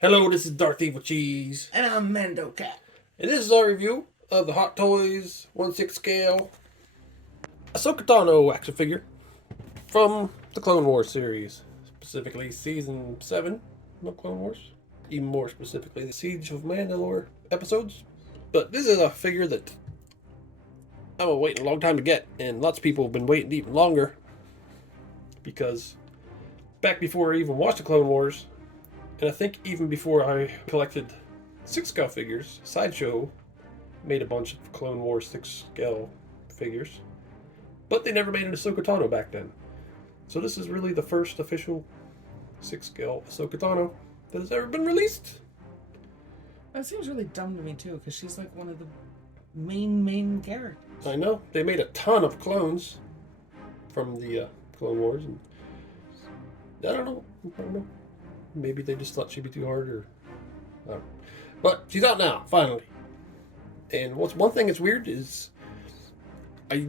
Hello, this is Darth Evilcheese. And I'm Mando Cat. And this is our review of the Hot Toys 1/6 scale Ahsoka Tano action figure from the Clone Wars series. Specifically Season 7 of Clone Wars. Even more specifically, the Siege of Mandalore episodes. But this is a figure that I've been waiting a long time to get. And lots of people have been waiting even longer. Because back before I even watched the Clone Wars, and I think even before I collected 6 scale figures, Sideshow made a bunch of Clone Wars 6 scale figures. But they never made an Ahsoka Tano back then. So this is really the first official 6 scale Ahsoka Tano that has ever been released. That seems really dumb to me too, because she's like one of the main characters. I know. They made a ton of clones from the Clone Wars. And I don't know. Maybe they just thought she'd be too hard, or I don't know. But she's out now, finally. And one thing that's weird is I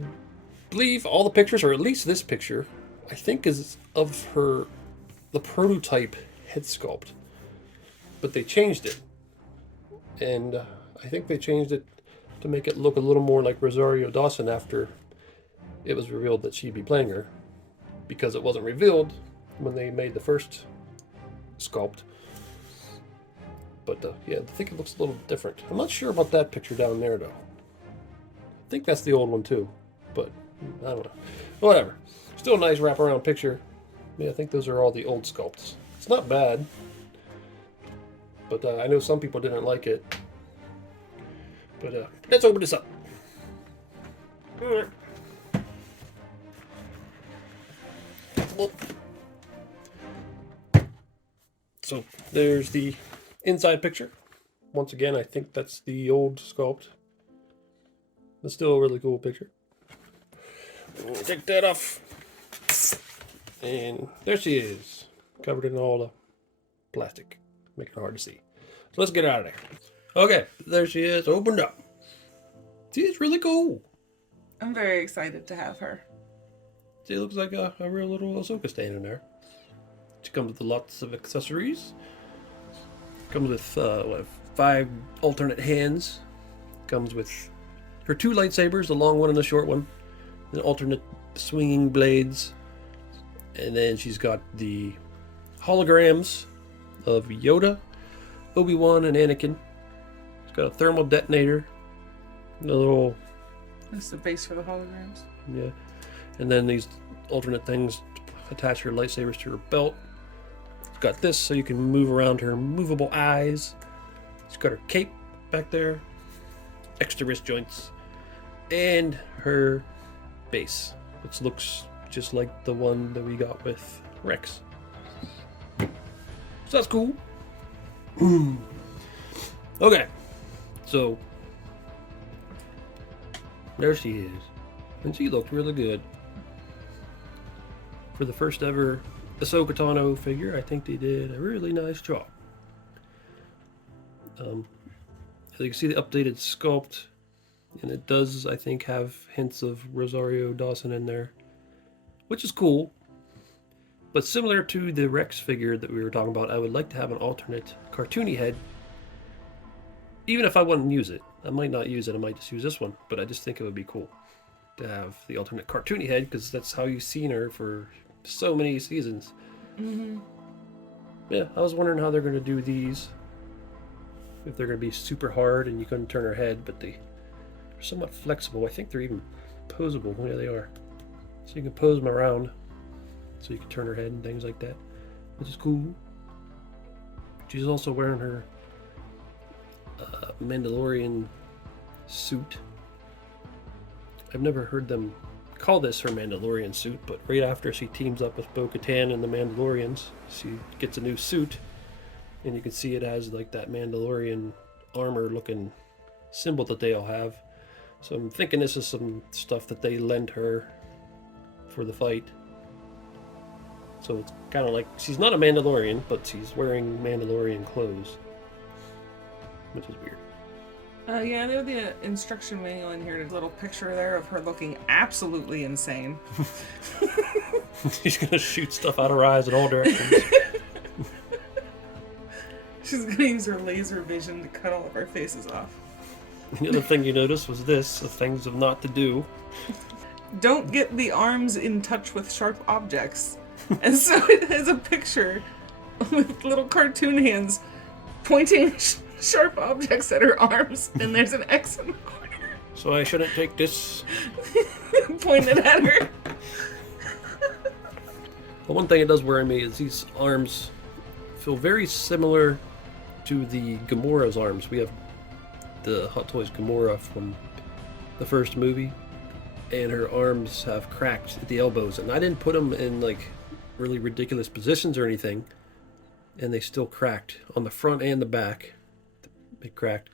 believe all the pictures, or at least this picture, I think is of the prototype head sculpt. But they changed it. And I think they changed it to make it look a little more like Rosario Dawson after it was revealed that she'd be playing her. Because it wasn't revealed when they made the first sculpt. But yeah, I think it looks a little different. I'm not sure about that picture down there though. I think that's the old one too, but I don't know. Whatever. Still a nice wraparound picture. Yeah, I think those are all the old sculpts. It's not bad, but I know some people didn't like it. But let's open this up. So there's the inside picture. Once again, I think that's the old sculpt. It's still a really cool picture. Take that off. And there she is. Covered in all the plastic. Making it hard to see. So let's get out of there. Okay, there she is, opened up. See, it's really cool. I'm very excited to have her. See, it looks like a real little Ahsoka standing there. She comes with lots of accessories. Comes with 5 alternate hands. Comes with her 2 lightsabers, the long one and the short one. And alternate swinging blades. And then she's got the holograms of Yoda, Obi-Wan, and Anakin. She's got a thermal detonator. A little... That's the base for the holograms. Yeah. And then these alternate things to attach her lightsabers to her belt. Got this so you can move around her movable eyes. She's got her cape back there, extra wrist joints, and her base, which looks just like the one that we got with Rex. So that's cool. Okay, so there she is, and she looked really good for the first ever Ahsoka Tano figure. I think they did a really nice job. As you can see, the updated sculpt, and it does, I think, have hints of Rosario Dawson in there, which is cool. But similar to the Rex figure that we were talking about, I would like to have an alternate cartoony head. Even if I wouldn't use it, I might not use it. I might just use this one, but I just think it would be cool to have the alternate cartoony head, because that's how you've seen her for so many seasons. Mm-hmm. Yeah, I was wondering how they're going to do these. If they're going to be super hard and you couldn't turn her head, but they're somewhat flexible. I think they're even posable. Yeah, they are. So you can pose them around, so you can turn her head and things like that, which is cool. She's also wearing her Mandalorian suit. I've never heard them call this her Mandalorian suit, but right after she teams up with Bo-Katan and the Mandalorians, she gets a new suit, and you can see it has like that Mandalorian armor looking symbol that they all have. So I'm thinking this is some stuff that they lent her for the fight. So it's kind of like she's not a Mandalorian, but she's wearing Mandalorian clothes, which is weird. Yeah, they're the instruction manual in here. There's a little picture there of her looking absolutely insane. She's gonna shoot stuff out her eyes in all directions. She's gonna use her laser vision to cut all of our faces off. The other thing you noticed was this, the things of not to do. Don't get the arms in touch with sharp objects. And so it has a picture with little cartoon hands pointing sharp objects at her arms, and there's an X in the corner. So I shouldn't take this. Pointed at her. The one thing it does worry me is these arms feel very similar to the Gamora's arms. We have the Hot Toys Gamora from the first movie, and her arms have cracked at the elbows. And I didn't put them in like really ridiculous positions or anything, and they still cracked on the front and the back. They cracked.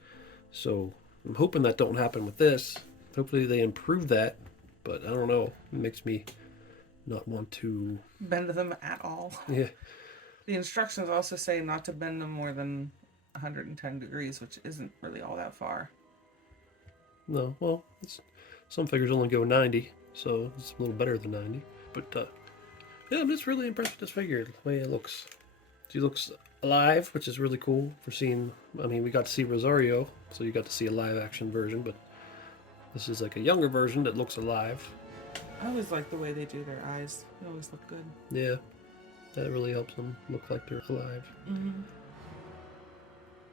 So I'm hoping that don't happen with this. Hopefully they improve that, but I don't know. It makes me not want to bend them at all. Yeah. The instructions also say not to bend them more than 110 degrees, which isn't really all that far. No, well, some figures only go 90, so it's a little better than 90. But yeah, I'm just really impressed with this figure, the way it looks. She looks alive, which is really cool for seeing. I mean, we got to see Rosario, so you got to see a live action version, but this is like a younger version that looks alive. I always like the way they do their eyes. They always look good. Yeah, that really helps them look like they're alive. Mm-hmm.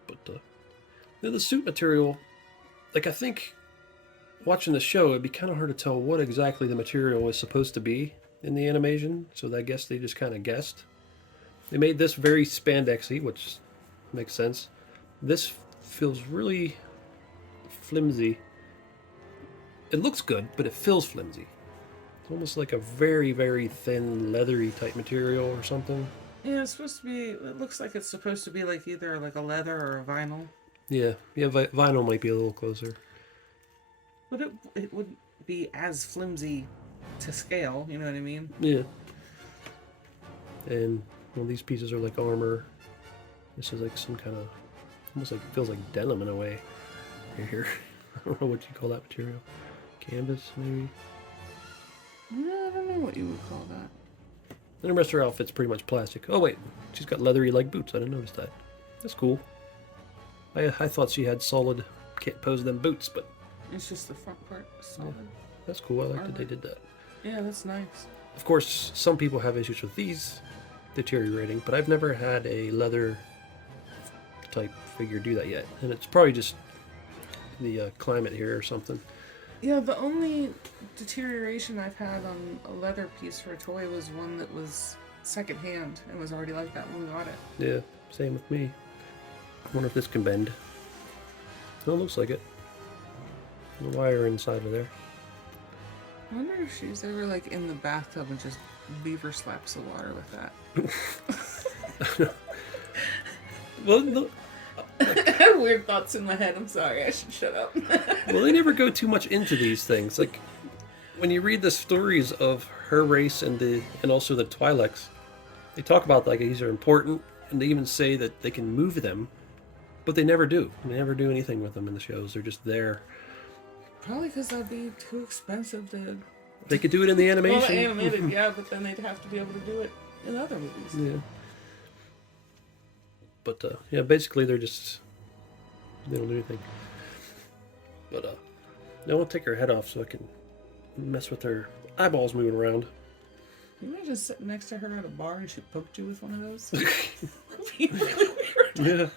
But yeah, the suit material, like I think watching the show, it'd be kind of hard to tell what exactly the material was supposed to be in the animation, so I guess they just kind of guessed. They made this very spandexy, which makes sense. This feels really flimsy. It looks good, but it feels flimsy. It's almost like a very, very thin, leathery type material or something. Yeah, it's supposed to be, it looks like it's supposed to be like either like a leather or a vinyl. Yeah, vinyl might be a little closer. But it would be as flimsy to scale, you know what I mean? Yeah. And well, these pieces are like armor. This is like some kind of, almost like, feels like denim in a way. Here. I don't know what you call that material. Canvas, maybe? I don't know what you would call that. And the rest of her outfit's pretty much plastic. Oh wait, she's got leathery like boots. I didn't notice that. That's cool. I thought she had solid, can't pose them boots, but it's just the front part solid. Yeah, that's cool. I like that they did that. Yeah, that's nice. Of course, some people have issues with these deteriorating, but I've never had a leather type figure do that yet. And it's probably just the climate here or something. Yeah, the only deterioration I've had on a leather piece for a toy was one that was secondhand and was already like that when we got it. Yeah, same with me. I wonder if this can bend. No, it looks like it. The wire inside of there. I wonder if she's ever like in the bathtub and just beaver slaps the water with that. Well, no. I had weird thoughts in my head. I'm sorry. I should shut up. Well, they never go too much into these things. Like when you read the stories of her race and also the Twi'leks, they talk about like these are important, and they even say that they can move them, but they never do. They never do anything with them in the shows. They're just there. Probably because that'd be too expensive to. They could do it in the animation. Well, animated, yeah, but then they'd have to be able to do it in other movies. Yeah. But yeah, basically they don't do anything. But I want to take her head off so I can mess with her eyeballs moving around. Can you imagine sitting next to her at a bar and she poked you with one of those? That'd be really weird. Yeah.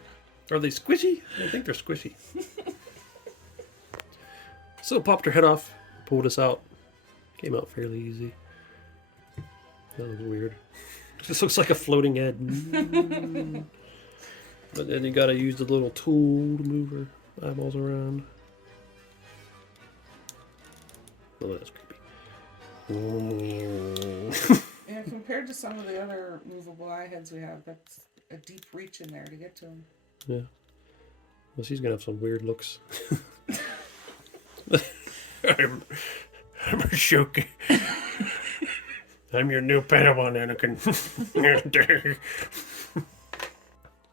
Are they squishy? I think they're squishy. So popped her head off, pulled us out. Came out fairly easy. That was weird. This looks like a floating head. But then you gotta use the little tool to move her eyeballs around. Oh, that's creepy. Yeah, compared to some of the other movable eye heads we have, that's a deep reach in there to get to them. Yeah. Well, she's gonna have some weird looks. I'm Ahsoka. I'm your new Padawan, Anakin.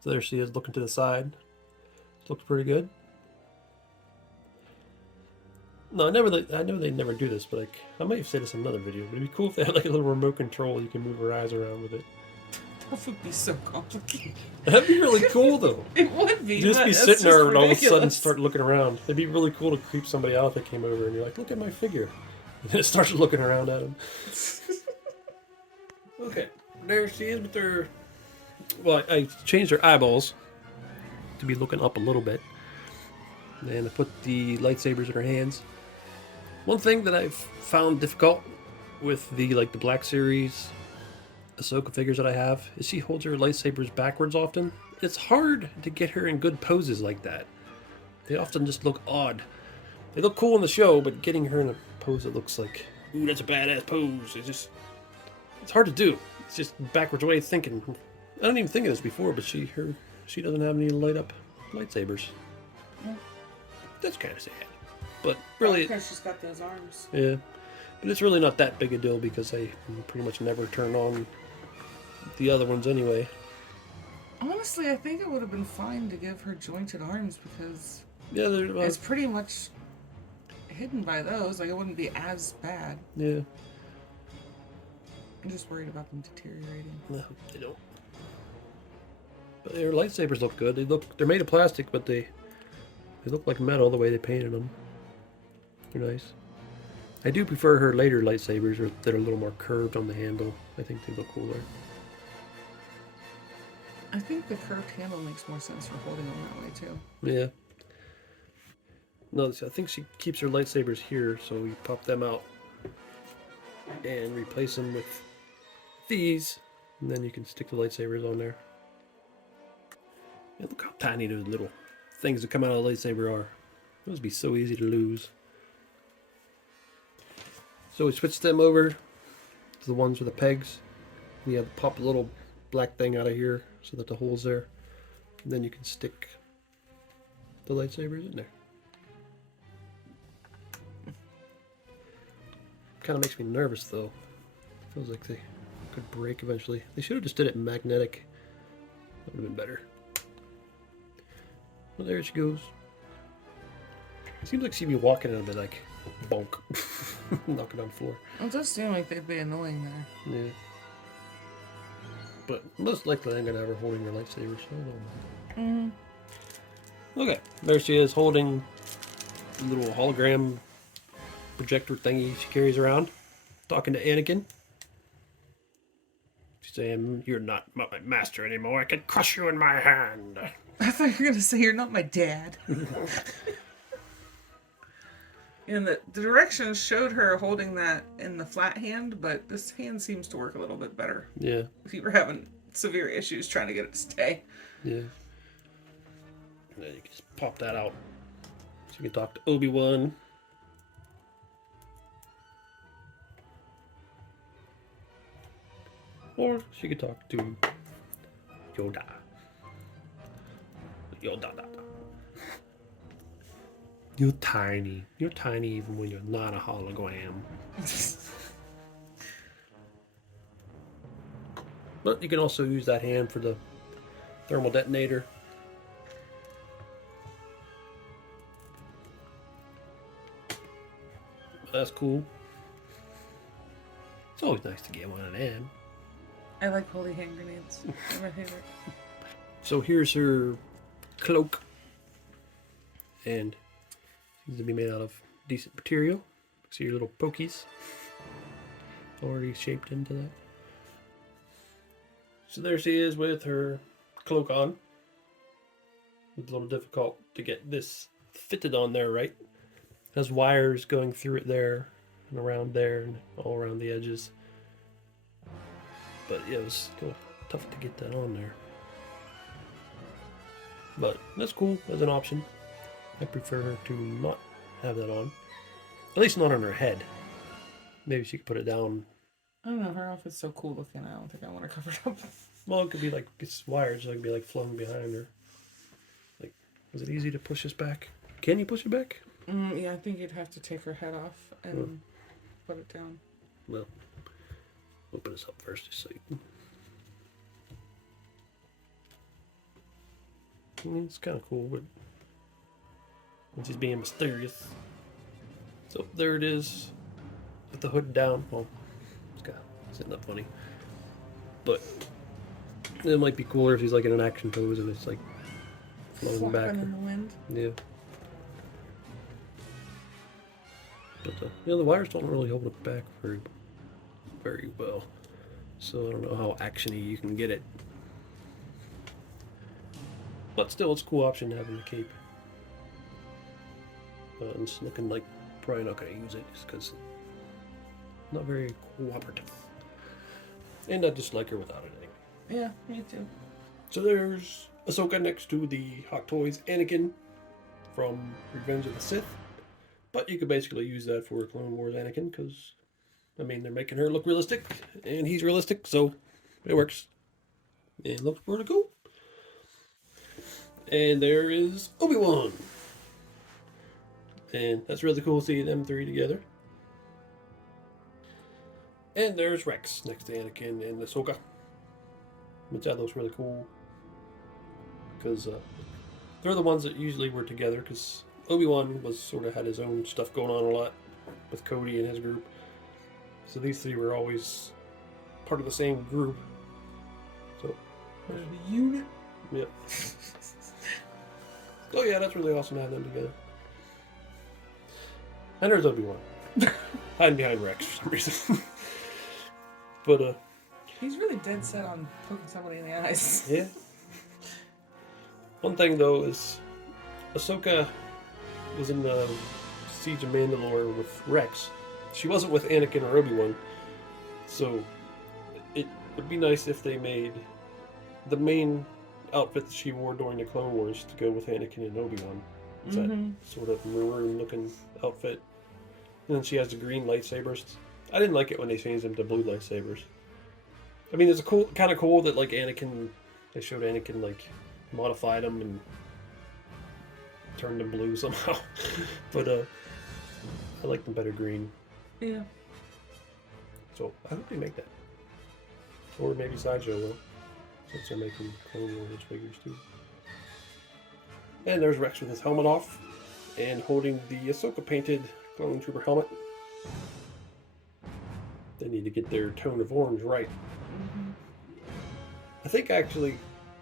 So there she is, looking to the side. Looks pretty good. No, I know they never do this, but like I might have said this in another video. But it'd be cool if they had like a little remote control. You can move her eyes around with it. That would be so complicated. That'd be really cool, though. It would be. You'd just but be it's sitting there just and all of a sudden ridiculous. start looking around. It'd be really cool to creep somebody out if they came over and you're like, look at my figure. And then it starts looking around at them. Okay, there she is with her... Well, I changed her eyeballs to be looking up a little bit. And I put the lightsabers in her hands. One thing that I've found difficult with the Black Series Ahsoka figures that I have is she holds her lightsabers backwards often. It's hard to get her in good poses like that. They often just look odd. They look cool in the show, but getting her in a pose that looks like, ooh, that's a badass pose. It's hard to do. It's just backwards way of thinking. I don't even think of this before, but she doesn't have any light up lightsabers. Yeah. That's kind of sad. But really, because she's got those arms. yeah. But it's really not that big a deal because I pretty much never turn on the other ones anyway. Honestly, I think it would have been fine to give her jointed arms because Yeah, it's pretty much hidden by those. Like, it wouldn't be as bad. yeah. I'm just worried about them deteriorating. No, they don't. But their lightsabers look good. They're made of plastic, but they look like metal the way they painted them. They're nice. I do prefer her later lightsabers that are a little more curved on the handle. I think they look cooler. I think the curved handle makes more sense for holding them that way too. Yeah. No, I think she keeps her lightsabers here, so you pop them out and replace them with these, and then you can stick the lightsabers on there. And look how tiny those little things that come out of the lightsaber are. Those would be so easy to lose. So we switched them over to the ones with the pegs. And you have to pop a little black thing out of here so that the hole's there. And then you can stick the lightsabers in there. Kind of makes me nervous though. Feels like they could break eventually. They should have just did it magnetic. That would have been better. Well, there she goes. Seems like she'd be walking in a bit like bonk. Knocking on the floor. It does seem like they'd be annoying there. Yeah. But most likely I'm gonna have her holding her lightsaber, so I don't know. Okay, there she is holding a little hologram projector thingy she carries around, talking to Anakin. She's saying, "You're not my master anymore. I can crush you in my hand." I thought you were gonna say you're not my dad. And the directions showed her holding that in the flat hand, but this hand seems to work a little bit better. Yeah. If you were having severe issues trying to get it to stay. Yeah. And then you can just pop that out. So you can talk to Obi-Wan. Or she could talk to Yoda. Yoda. You're tiny. You're tiny even when you're not a hologram. But you can also use that hand for the thermal detonator. That's cool. It's always nice to get one of them. I like holy hand grenades. They're my favorite. So here's her cloak. And seems to be made out of decent material. See your little pokies already shaped into that. So there she is with her cloak on. It's a little difficult to get this fitted on there right. It has wires going through it there and around there and all around the edges. But yeah, it was a little tough to get that on there. But that's cool as an option. I prefer her to not have that on. At least not on her head. Maybe she could put it down. I don't know, her outfit's so cool looking, I don't think I want her covered up. Well, it could be like, it's wired, so it could be like flung behind her. Like, is it easy to push this back? Can you push it back? Yeah, I think you'd have to take her head off and put it down. Well, open this up first just so you can... I mean, it's kind of cool, but when she's being mysterious. So there it is, with the hood down. Well, it's sitting up funny, but It might be cooler if he's like in an action pose and it's like floating back. Flapping in the wind. Yeah. But the wires don't really hold it back very well. So I don't know how actiony you can get it. But still, it's a cool option having the cape. It's looking like probably not going to use it just because not very cooperative. And I just like her without anything. Yeah, me too. So there's Ahsoka next to the Hot Toys Anakin from Revenge of the Sith. But you could basically use that for Clone Wars Anakin because, I mean, they're making her look realistic and he's realistic, so it works. And looks pretty cool. And there is Obi-Wan. And that's really cool to see them three together. And there's Rex next to Anakin and Ahsoka. Which that looks really cool. Because they're the ones that usually were together. Because Obi-Wan was sort of had his own stuff going on a lot with Cody and his group. So these three were always part of the same group. So, Part of the unit. yeah. Oh yeah, that's really awesome to have them together. And there's Obi-Wan. Hiding behind Rex for some reason. But, He's really dead set on poking somebody in the eyes. yeah. One thing, though, is Ahsoka was in the Siege of Mandalore with Rex. She wasn't with Anakin or Obi-Wan. So, it would be nice if they made the main outfit that she wore during the Clone Wars to go with Anakin and Obi-Wan. It's that sort of maroon-looking outfit. And then she has the green lightsabers. I didn't like it when they changed them to blue lightsabers. I mean, it's kind of cool that like Anakin, they showed Anakin like modified them and turned them blue somehow. But I like them better green. Yeah. So I hope they make that. Or maybe Sideshow will, since they're making Clone Wars figures too. And there's Rex with his helmet off and holding the Ahsoka painted Clone Trooper helmet. They need to get their tone of orange right. I think actually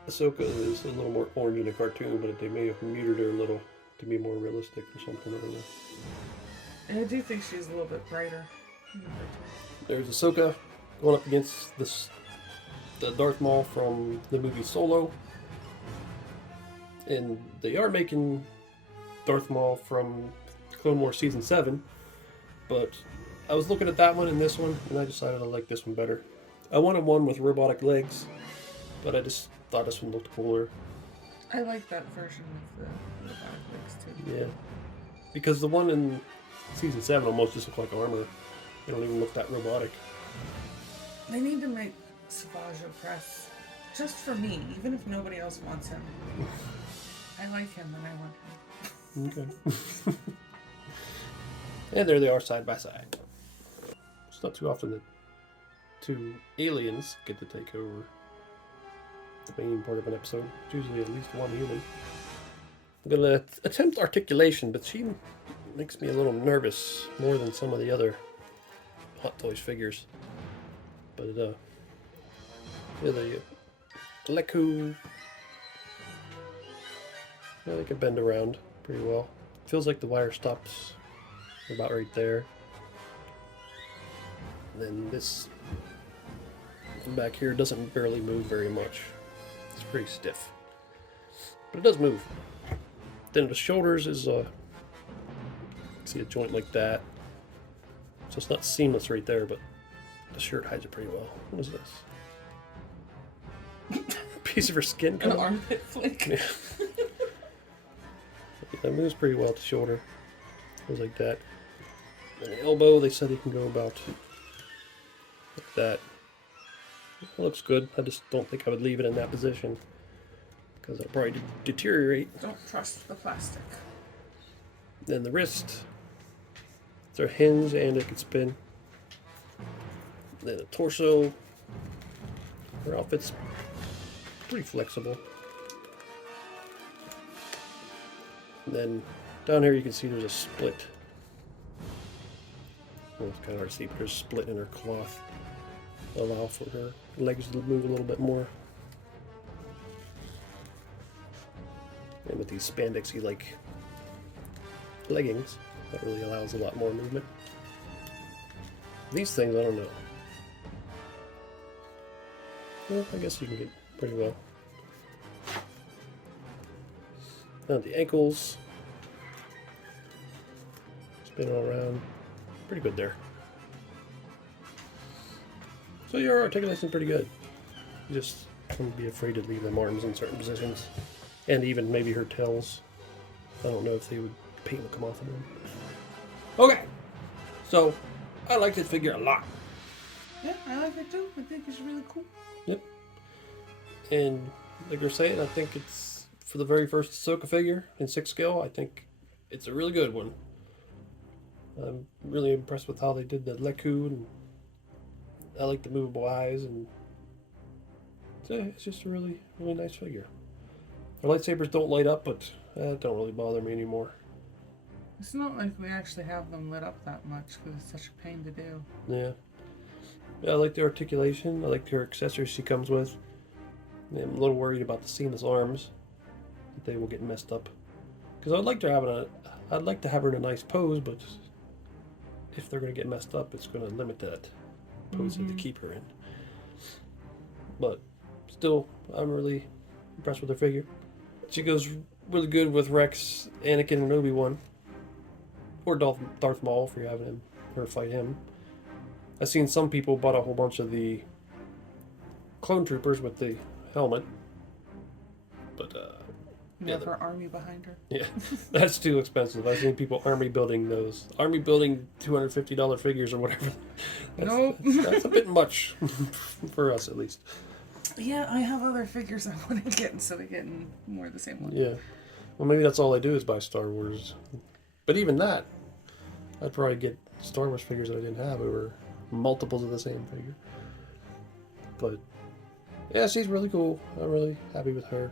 Ahsoka is a little more orange in the cartoon, but they may have muted her a little to be more realistic or something. I don't know. And I do think she's a little bit brighter. There's Ahsoka going up against the Darth Maul from the movie Solo. And they are making Darth Maul from Clone Wars Season 7. But I was looking at that one and this one, and I decided I like this one better. I wanted one with robotic legs, but I just thought this one looked cooler. I like that version of the back legs too. Yeah. Because the one in Season 7 almost just looked like armor. They don't even look that robotic. They need to make Savage Press just for me, even if nobody else wants him. I like him and I want him. Okay. And there they are side by side. It's not too often that two aliens get to take over the main part of an episode. It's usually at least one human. I'm gonna attempt articulation, but she makes me a little nervous more than some of the other Hot Toys figures. But yeah, the Leku, yeah, they can bend around pretty well. Feels like the wire stops about right there. And then this one back here doesn't barely move very much. It's pretty stiff, but it does move. Then the shoulders is see a joint like that, so it's not seamless right there, but the shirt hides it pretty well. What is this? Piece of her skin An coming off? armpit flick. Yeah. That moves pretty well at the shoulder. Goes like that. And the elbow, they said it can go about like that. It looks good. I just don't think I would leave it in that position because it'll probably deteriorate. Don't trust the plastic. Then the wrist, there's a hinge and it can spin. Then the torso, her outfit's pretty flexible. And then down here you can see there's a split. Well, it's kind of hard to see, but there's a split in her cloth. Allow for her legs to move a little bit more. And with these spandexy like leggings, that really allows a lot more movement. These things, I don't know. Well, I guess you can get pretty well. Now the ankles, spin all around, pretty good there. So your articulation is pretty good. You just don't be afraid to leave them arms in certain positions, and even maybe her tails. I don't know if they would paint would come off of them. Okay, so I like this figure a lot. Yeah, I like it too. I think it's really cool. Yep. And like you're saying, I think it's for the very first Ahsoka figure in 6 scale. I think it's a really good one. I'm really impressed with how they did the Leku, and I like the movable eyes, and it's just a really, really nice figure. Her lightsabers don't light up, but that don't really bother me anymore. It's not like we actually have them lit up that much because it's such a pain to do. Yeah. I like the articulation. I like her accessories she comes with. Yeah, I'm a little worried about the seamless arms. That they will get messed up. Because I'd like to have her in a nice pose, but if they're going to get messed up, it's going to limit that pose that they keep her in. But still, I'm really impressed with her figure. She goes really good with Rex, Anakin, and Obi-Wan. Or Darth Maul if you're having her fight him. I've seen some people bought a whole bunch of the clone troopers with the helmet. But, You have her army behind her. yeah, that's too expensive. I've seen people army building those. Army building $250 figures or whatever. Nope. That's a bit much for us, at least. Yeah, I have other figures I want to get instead of getting more of the same one. Yeah. Well, maybe that's all I do is buy Star Wars. But even that, I'd probably get Star Wars figures that I didn't have over multiples of the same figure. But, yeah, she's really cool. I'm really happy with her.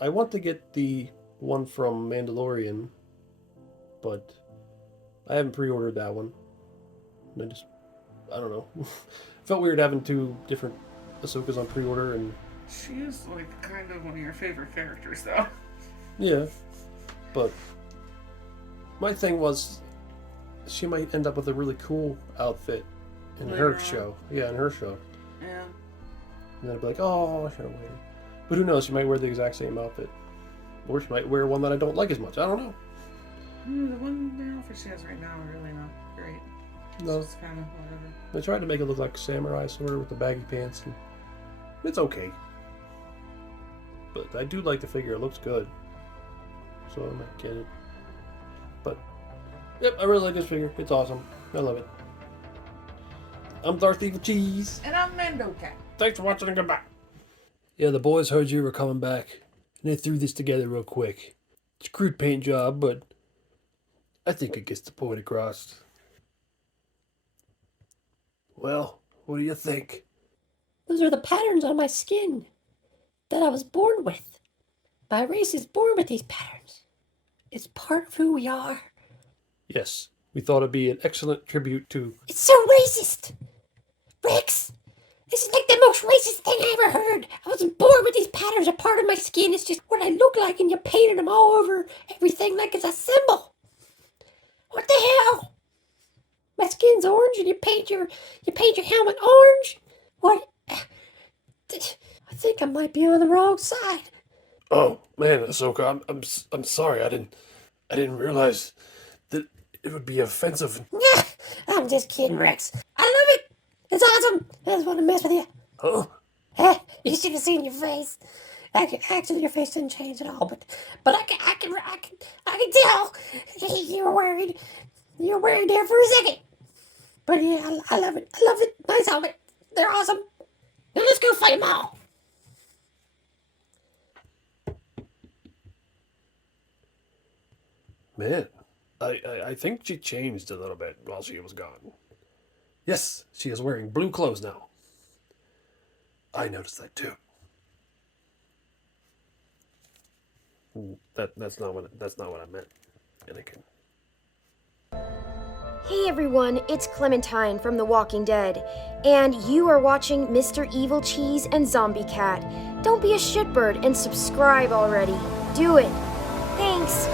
I want to get the one from Mandalorian, but I haven't pre-ordered that one. I don't know. Felt weird having 2 different Ahsokas on pre-order, and She is like kind of one of your favorite characters, though. yeah, but my thing was she might end up with a really cool outfit in Later her on. show. Yeah, in her show. Yeah. And then I'd be like, oh, I should have waited. But who knows? She might wear the exact same outfit. Or she might wear one that I don't like as much. I don't know. The one outfit she has right now are really not great. No. It's just kind of whatever. They tried to make it look like samurai sort of with the baggy pants. And it's okay. But I do like the figure. It looks good. So I might get it. But, yep, I really like this figure. It's awesome. I love it. I'm Darth Evilcheese. And I'm Mando Cat. Thanks for watching and goodbye. Yeah, the boys heard you were coming back, and they threw this together real quick. It's a crude paint job, but I think it gets the point across. Well, what do you think? Those are the patterns on my skin that I was born with. My race is born with these patterns. It's part of who we are. Yes, we thought it'd be an excellent tribute to... It's so racist! Rex! This is like the most racist thing I ever heard. I wasn't born with these patterns. A part of my skin. It's just what I look like, and you painted them all over everything like it's a symbol. What the hell? My skin's orange, and you paint your helmet orange. What? I think I might be on the wrong side. Oh, man, Ahsoka, I'm sorry. I didn't realize that it would be offensive. I'm just kidding, Rex. I love it. It's awesome. I just want to mess with you. Huh? You should have seen your face. Actually, your face didn't change at all, but I can tell you were worried. You were worried there for a second. But yeah, I love it. I love it. Nice helmet. They're awesome. Now let's go fight them all. Man, I think she changed a little bit while she was gone. Yes, she is wearing blue clothes now. I noticed that too. That's not what I meant. Anakin. Hey everyone, it's Clementine from The Walking Dead, and you are watching Mr. Evilcheese and Zombie Cat. Don't be a shitbird and subscribe already. Do it. Thanks.